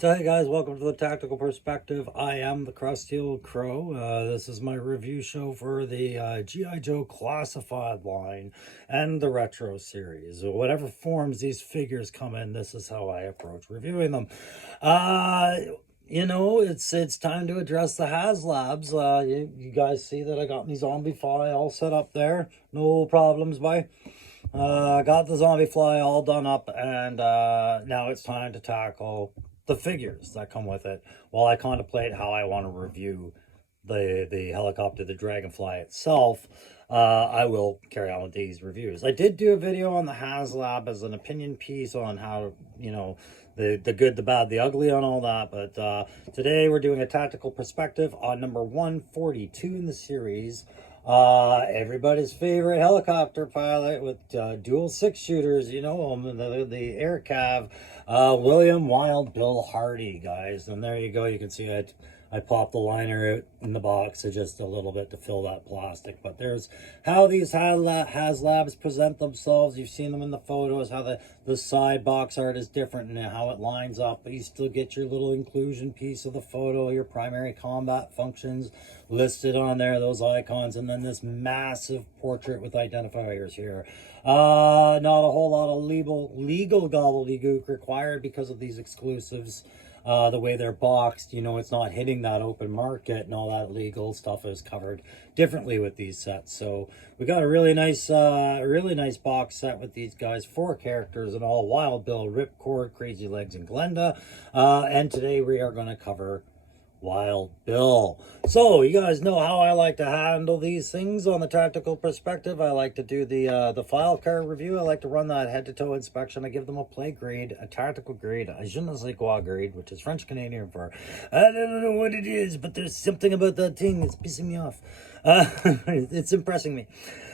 So hey guys, welcome to the Tactical Perspective. I am the Crusty Old Crow. This is my review show for the G.I. Joe Classified line and the Retro series. Whatever forms these figures come in, this is how I approach reviewing them. It's time to address the HasLabs. You guys see that I got my zombie fly all set up there. No problems, bye. Got the zombie fly all done up, and now it's time to tackle the figures that come with it while I contemplate how I want to review the helicopter, the Dragonfly itself. I will carry on with these reviews. I did do a video on the HasLab as an opinion piece on how, the good, the bad, the ugly, on all that. But today we're doing a tactical perspective on number 142 in the series. Everybody's favorite helicopter pilot with dual six-shooters, you know him, the air cav, William Wild Bill Hardy, guys. And there you go. You can see it. I popped the liner out in the box just a little bit to fill that plastic. But there's how these HasLabs present themselves. You've seen them in the photos, how the side box art is different and how it lines up. But you still get your little inclusion piece of the photo, your primary combat functions listed on there, those icons, and then this massive portrait with identifiers here. Not a whole lot of legal gobbledygook required because of these exclusives. The way they're boxed, it's not hitting that open market, and all that legal stuff is covered differently with these sets. So we got a really nice box set with these guys, 4 characters and all: Wild Bill, Ripcord, Crazy Legs, and Glenda. And today we are going to cover Wild Bill. So you guys know how I like to handle these things on the tactical perspective. I like to do the file card review. I like to run that head to toe inspection. I give them a play grade, a tactical grade, a je ne sais quoi grade, which is French Canadian for I don't know what it is, but there's something about that thing that's pissing me off. It's impressing me.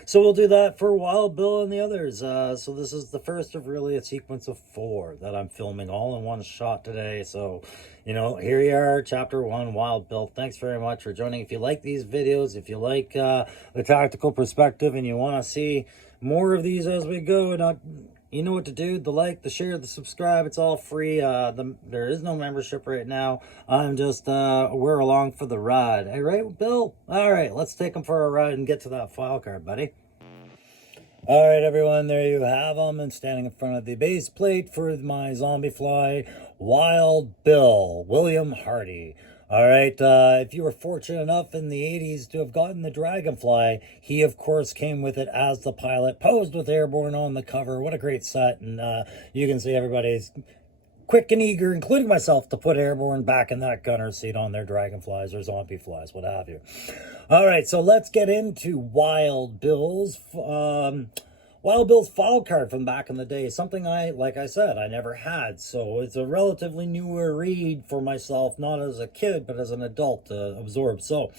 So we'll do that for Wild Bill and the others. So this is the first of really a sequence of 4 that I'm filming all in one shot today. So, here you are, chapter 1, Wild Bill. Thanks very much for joining. If you like these videos, if you like the tactical perspective and you want to see more of these as we go, you know what to do: the like, the share, the subscribe. It's all free. There is no membership right now. I'm just we're along for the ride. Hey, right, Bill? All right, let's take them for a ride and get to that file card, buddy. All right, everyone, there you have them. And standing in front of the base plate for my zombie fly, Wild Bill, William Hardy. All right, if you were fortunate enough in the 80s to have gotten the Dragonfly, he, of course, came with it as the pilot, posed with Airborne on the cover. What a great set. And you can see everybody's quick and eager, including myself, to put Airborne back in that gunner seat on their Dragonflies or Zombie Flies, what have you. All right, so let's get into Wild Bill's file card from back in the day. Something like I said, I never had. So it's a relatively newer read for myself, not as a kid, but as an adult to absorb. So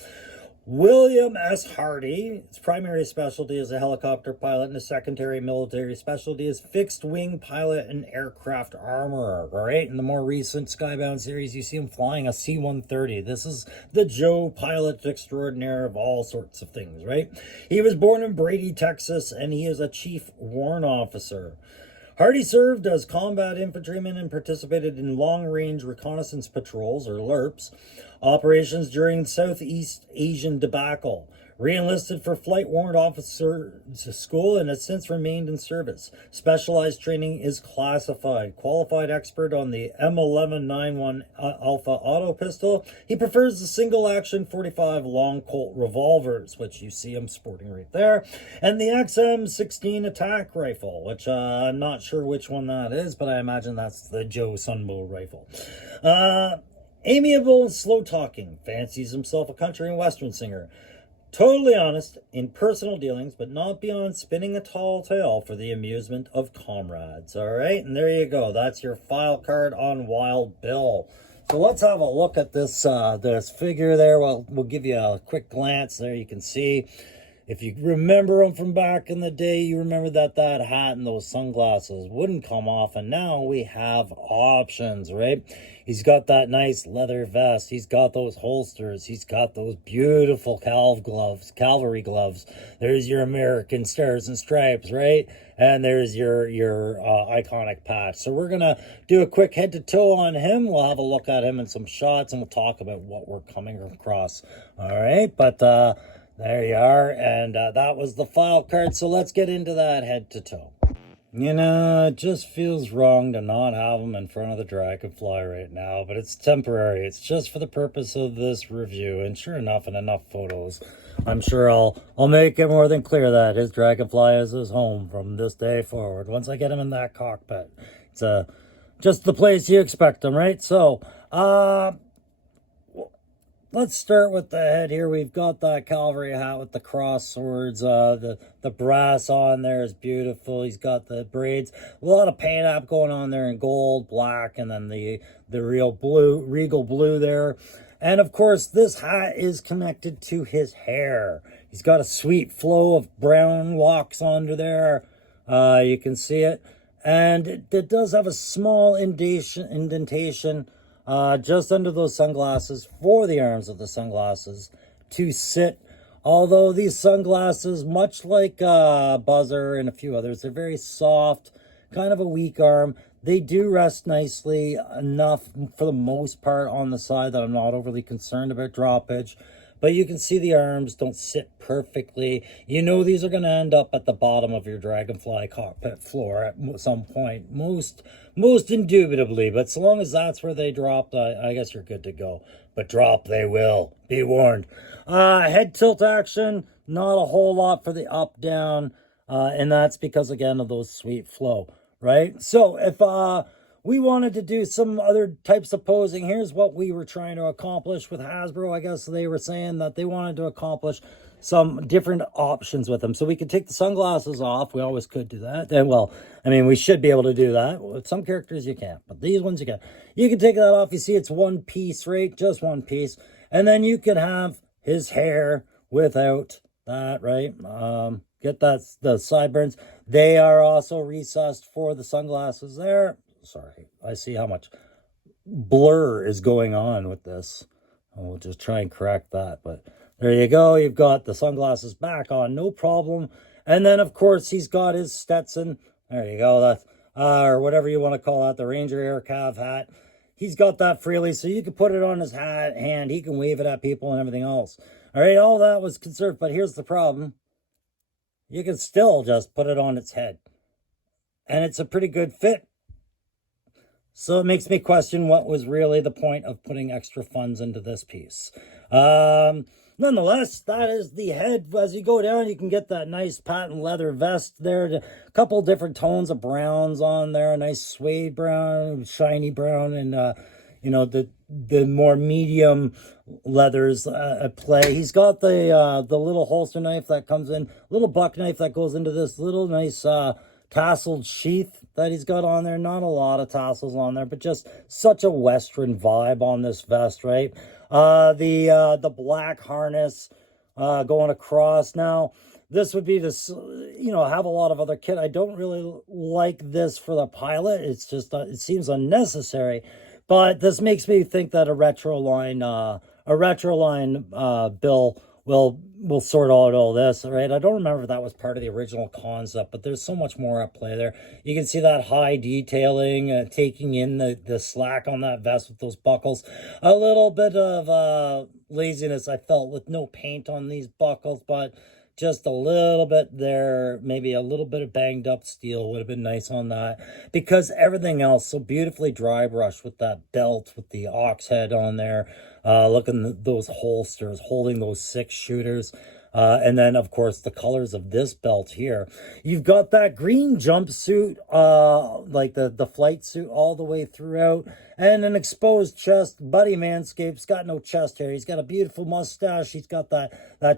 William S. Hardy, his primary specialty is a helicopter pilot, and his secondary military specialty is fixed-wing pilot and aircraft armorer. All right, in the more recent Skybound series, you see him flying a C-130. This is the Joe pilot extraordinaire of all sorts of things, right? He was born in Brady, Texas, and he is a chief warrant officer. Hardy served as combat infantryman and participated in long-range reconnaissance patrols, or LRPs, operations during the Southeast Asian debacle. Re-enlisted for Flight Warrant Officer School and has since remained in service. Specialized training is classified. Qualified expert on the M1191 Alpha Auto Pistol. He prefers the single-action 45 Long Colt revolvers, which you see him sporting right there, and the XM16 attack rifle, which I'm not sure which one that is, but I imagine that's the Joe Sunbow rifle. Amiable and slow-talking. Fancies himself a country and western singer. Totally honest in personal dealings, but not beyond spinning a tall tale for the amusement of comrades. All right, and there you go. That's your file card on Wild Bill. So let's have a look at this figure there. We'll give you a quick glance. There you can see If you remember him from back in the day, you remember that hat and those sunglasses wouldn't come off. And now we have options, right? He's got that nice leather vest. He's got those holsters. He's got those beautiful cavalry gloves. There's your American Stars and Stripes, right? And there's your iconic patch. So we're going to do a quick head to toe on him. We'll have a look at him in some shots, and we'll talk about what we're coming across. All right, but there you are, and that was the file card. So let's get into that head to toe. You know, it just feels wrong to not have him in front of the Dragonfly right now, but it's temporary. It's just for the purpose of this review, and sure enough, in enough photos, I'm sure I'll make it more than clear that his Dragonfly is his home from this day forward. Once I get him in that cockpit, it's just the place you expect him, right? So, let's start with the head here. We've got that cavalry hat with the cross swords. The brass on there is beautiful. He's got the braids. A lot of paint app going on there in gold, black, and then the real blue, regal blue there. And of course, this hat is connected to his hair. He's got a sweet flow of brown locks under there. You can see it. And it does have a small indentation just under those sunglasses for the arms of the sunglasses to sit. Although these sunglasses, much like Buzzer and a few others, they're very soft, kind of a weak arm. They do rest nicely enough for the most part on the side that I'm not overly concerned about droppage. But you can see the arms don't sit perfectly. You know these are going to end up at the bottom of your Dragonfly cockpit floor at some point. Most indubitably. But so long as that's where they dropped, I guess you're good to go. But drop they will. Be warned. Head tilt action, not a whole lot for the up-down. And that's because, again, of those sweet flow, right? So if we wanted to do some other types of posing, here's what we were trying to accomplish with Hasbro. I guess they were saying that they wanted to accomplish some different options with them. So we could take the sunglasses off. We always could do that. And well, I mean, we should be able to do that. With some characters you can't, but these ones you can. You can take that off. You see it's one piece, right? Just one piece. And then you could have his hair without that, right? Get that, the sideburns. They are also recessed for the sunglasses there. Sorry, I see how much blur is going on with this. We'll just try and correct that. But there you go. You've got the sunglasses back on, no problem. And then, of course, he's got his Stetson. There you go. That, or whatever you want to call that, the Ranger Air Cav hat. He's got that freely, so you can put it on his hand. He can wave it at people and everything else. All right, all that was conserved. But here's the problem. You can still just put it on its head. And it's a pretty good fit. So it makes me question what was really the point of putting extra funds into this piece. Nonetheless, that is the head. As you go down, you can get that nice patent leather vest there. A couple different tones of browns on there. A nice suede brown, shiny brown, and you know, the more medium leathers at play. He's got the little holster knife that comes in, little buck knife that goes into this little nice tasseled sheath that he's got on there. Not a lot of tassels on there, but just such a Western vibe on this vest, right? The black harness going across. Now, this would be this, you know, have a lot of other kit. I don't really like this for the pilot. It's just, it seems unnecessary. But this makes me think that a retro line bill will sort out all this, right? I don't remember if that was part of the original concept, but there's so much more at play there. You can see that high detailing, taking in the slack on that vest with those buckles. A little bit of laziness I felt with no paint on these buckles, but just a little bit there, maybe a little bit of banged up steel would have been nice on that, because everything else so beautifully dry brushed with that belt with the ox head on there. Looking at those holsters, holding those 6 shooters. And then, of course, the colors of this belt here. You've got that green jumpsuit, like the flight suit all the way throughout. And an exposed chest. Buddy Manscaped's got no chest hair. He's got a beautiful mustache. He's got that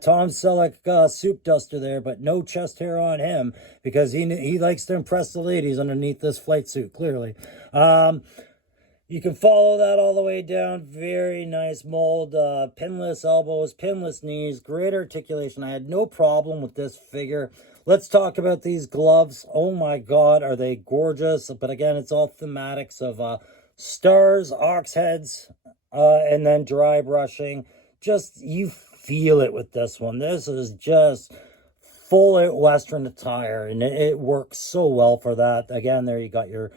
Tom Selleck soup duster there, but no chest hair on him, because he likes to impress the ladies underneath this flight suit, clearly. You can follow that all the way down. Very nice mold, pinless elbows, pinless knees, great articulation. I had no problem with this figure. Let's talk about these gloves. Oh my God, are they gorgeous? But again, it's all thematics of stars, ox heads, and then dry brushing. Just, you feel it with this one. This is just full out Western attire, and it works so well for that. Again, there you got your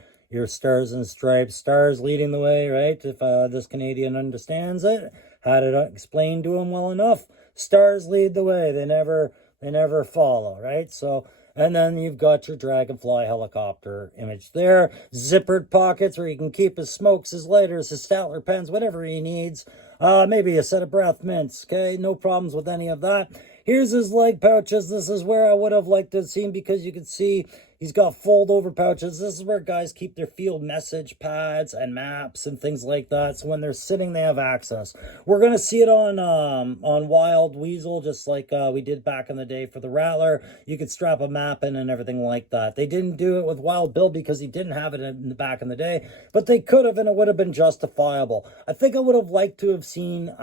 stars and stripes, stars leading the way, right? If this Canadian understands it, had it explained to him well enough, stars lead the way. They never follow, right? So, and then you've got your dragonfly helicopter image there. Zippered pockets where you can keep his smokes, his lighters, his Statler pens, whatever he needs. Maybe a set of breath mints, okay? No problems with any of that. Here's his leg pouches. This is where I would have liked to have seen, because you can see he's got fold over pouches. This is where guys keep their field message pads and maps and things like that. So when they're sitting, they have access. We're going to see it on Wild Weasel, just like we did back in the day for the Rattler. You could strap a map in and everything like that. They didn't do it with Wild Bill because he didn't have it in the back in the day, but they could have, and it would have been justifiable. I think I would have liked to have seen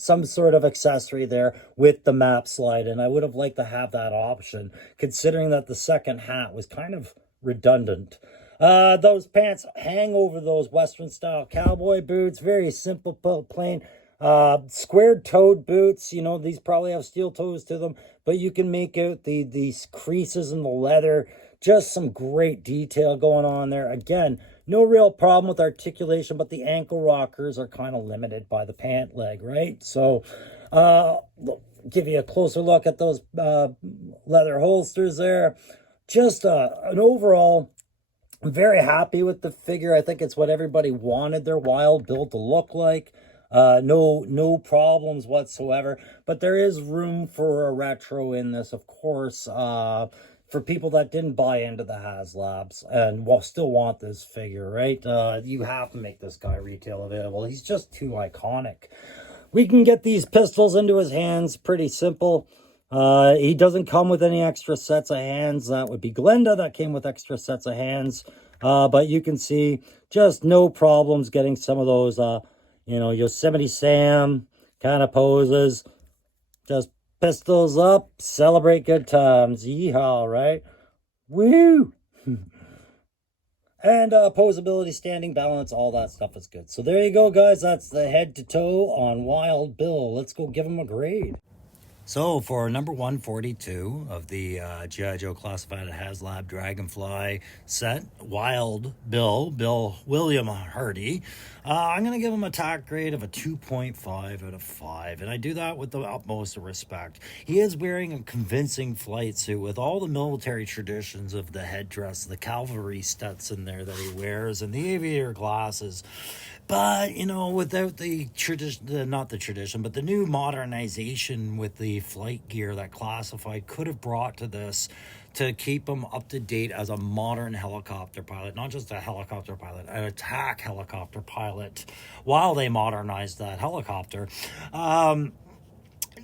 some sort of accessory there with the map slide, and I would have liked to have that option, considering that the second hat was kind of redundant. Those pants hang over those Western style cowboy boots. Very simple, plain, squared toed boots. You know, these probably have steel toes to them, but you can make out these creases in the leather. Just some great detail going on there. Again, no real problem with articulation, but the ankle rockers are kind of limited by the pant leg, right? So, give you a closer look at those leather holsters there. Just an overall, I'm very happy with the figure. I think it's what everybody wanted their Wild Bill to look like. No problems whatsoever. But there is room for a retro in this, of course. For people that didn't buy into the HasLabs and still want this figure, right? You have to make this guy retail available. He's just too iconic. We can get these pistols into his hands pretty simple. He doesn't come with any extra sets of hands. That would be Glenda that came with extra sets of hands. But you can see just no problems getting some of those, Yosemite Sam kind of poses. Just pistols up, celebrate good times. Yeehaw, right? Woo! And posability, standing, balance, all that stuff is good. So there you go, guys. That's the head to toe on Wild Bill. Let's go give him a grade. So for number 142 of the G.I. Joe Classified HasLab Dragonfly set, Wild Bill William Hardy, I'm going to give him a tack grade of a 2.5 out of 5. And I do that with the utmost respect. He is wearing a convincing flight suit with all the military traditions of the headdress, the cavalry Stetson there that he wears, and the aviator glasses. But, without the tradition, not the tradition, but the new modernization with the flight gear that Classified could have brought to this to keep him up to date as a modern helicopter pilot, not just a helicopter pilot, an attack helicopter pilot, while they modernized that helicopter.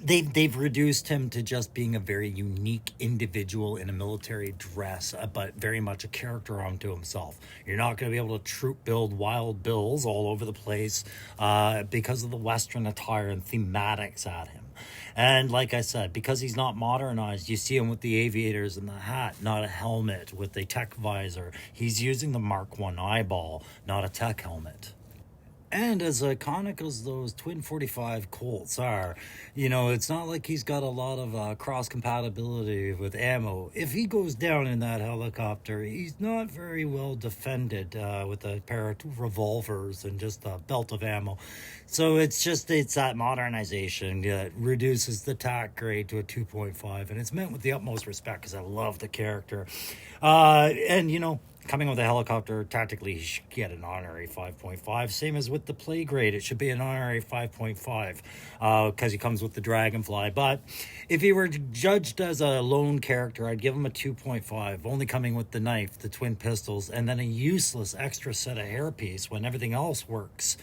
They've reduced him to just being a very unique individual in a military dress, but very much a character unto himself. You're not going to be able to troop build Wild Bills all over the place because of the Western attire and thematics at him. And like I said, because he's not modernized, you see him with the aviators and the hat, not a helmet with the tech visor. He's using the Mark I eyeball, not a tech helmet. And as iconic as those twin 45 Colts are, it's not like he's got a lot of cross compatibility with ammo. If he goes down in that helicopter, he's not very well defended with a pair of revolvers and just a belt of ammo. So it's that modernization that reduces the tack grade to a 2.5. And it's meant with the utmost respect because I love the character. Coming with a helicopter, tactically, he should get an honorary 5.5. Same as with the play grade, it should be an honorary 5.5 because he comes with the Dragonfly. But if he were judged as a lone character, I'd give him a 2.5, only coming with the knife, the twin pistols, and then a useless extra set of hairpiece when everything else works.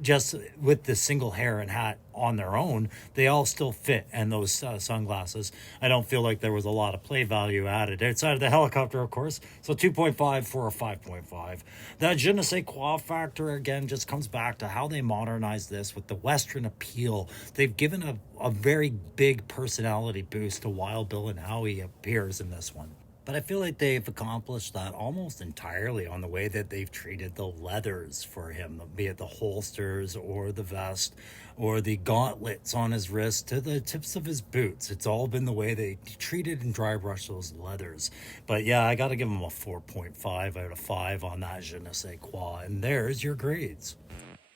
Just with the single hair and hat on their own, they all still fit. And those sunglasses, I don't feel like there was a lot of play value added outside of the helicopter, of course. So 2.5 for a 5.5. That je ne sais quoi factor, again, just comes back to how they modernize this with the Western appeal. They've given a very big personality boost to Wild Bill and how he appears in this one. But I feel like they've accomplished that almost entirely on the way that they've treated the leathers for him, be it the holsters or the vest or the gauntlets on his wrist to the tips of his boots. It's all been the way they treated and dry brushed those leathers. But yeah, I got to give him a 4.5 out of 5 on that je ne sais quoi. And there's your grades.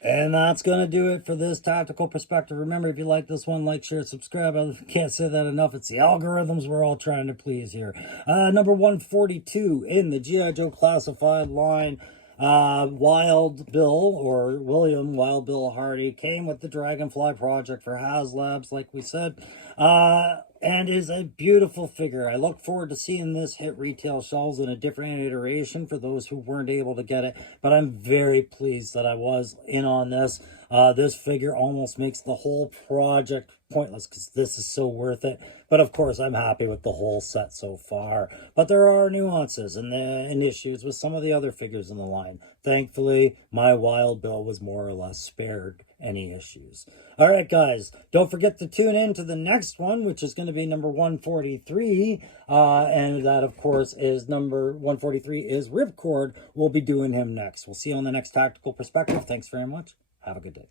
And that's going to do it for this tactical perspective. Remember, if you like this one, like, share, subscribe. I can't say that enough. It's the algorithms we're all trying to please here. Number 142 in the G.I. Joe classified line. Wild Bill, or William Wild Bill Hardy, came with the Dragonfly project for HasLabs, like we said, and is a beautiful figure. I look forward to seeing this hit retail shelves in a different iteration for those who weren't able to get it, but I'm very pleased that I was in on this. This figure almost makes the whole project pointless because this is so worth it. But of course, I'm happy with the whole set so far. But there are nuances and issues with some of the other figures in the line. Thankfully, my Wild Bill was more or less spared any issues. All right, guys, don't forget to tune in to the next one, which is going to be number 143. And that, of course, is number 143 is Ripcord. We'll be doing him next. We'll see you on the next Tactical Perspective. Thanks very much. Have a good day.